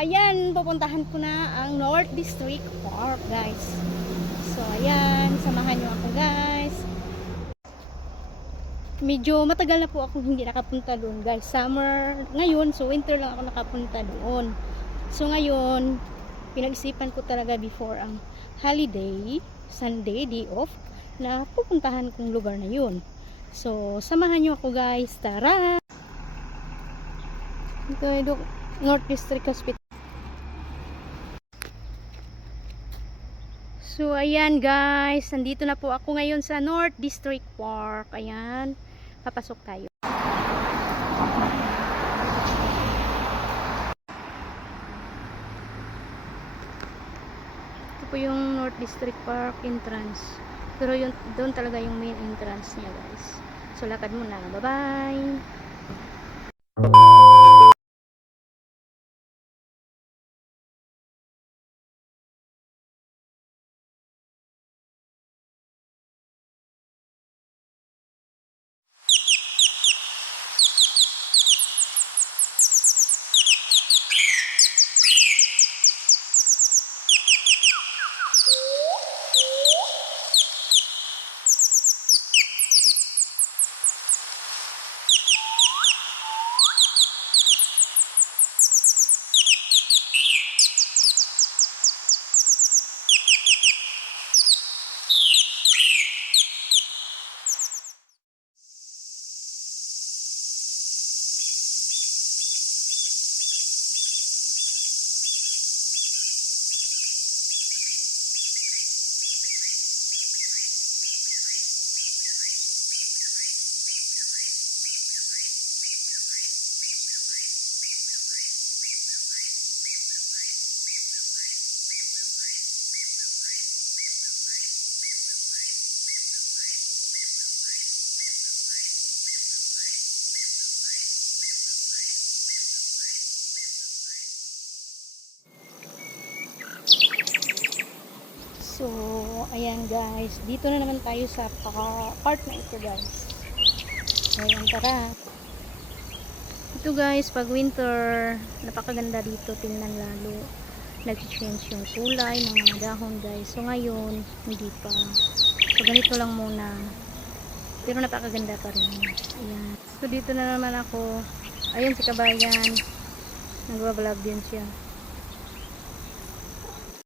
Ayan, pupuntahan ko na ang North District Park guys. So ayan, samahan nyo ako guys. Medyo matagal na po akong hindi nakapunta doon guys. Summer ngayon, so winter lang ako nakapunta doon. So ngayon, pinag-isipan ko talaga before ang holiday, Sunday, day off, na pupuntahan kong lugar na yun. So, samahan nyo ako guys. Tara! Ito ay do- North District Hospital. So, ayan guys. Nandito na po ako ngayon sa North District Park. Ayan. Papasok tayo. Ito po yung North District Park entrance. Pero yun, doon talaga yung main entrance niya guys. So, lakad muna. Bye-bye! So, ayan guys. Dito na naman tayo sa pa- part na ito guys. Ayan tara. Ito guys, pag winter, napakaganda dito. Tingnan lalo. Nag-change yung kulay ng mga dahon guys. So, ngayon, hindi pa. So, ganito lang muna. Pero napakaganda pa rin. Ayan. So, dito na naman ako. Ayun si Kabayan. Nagbablog din siya.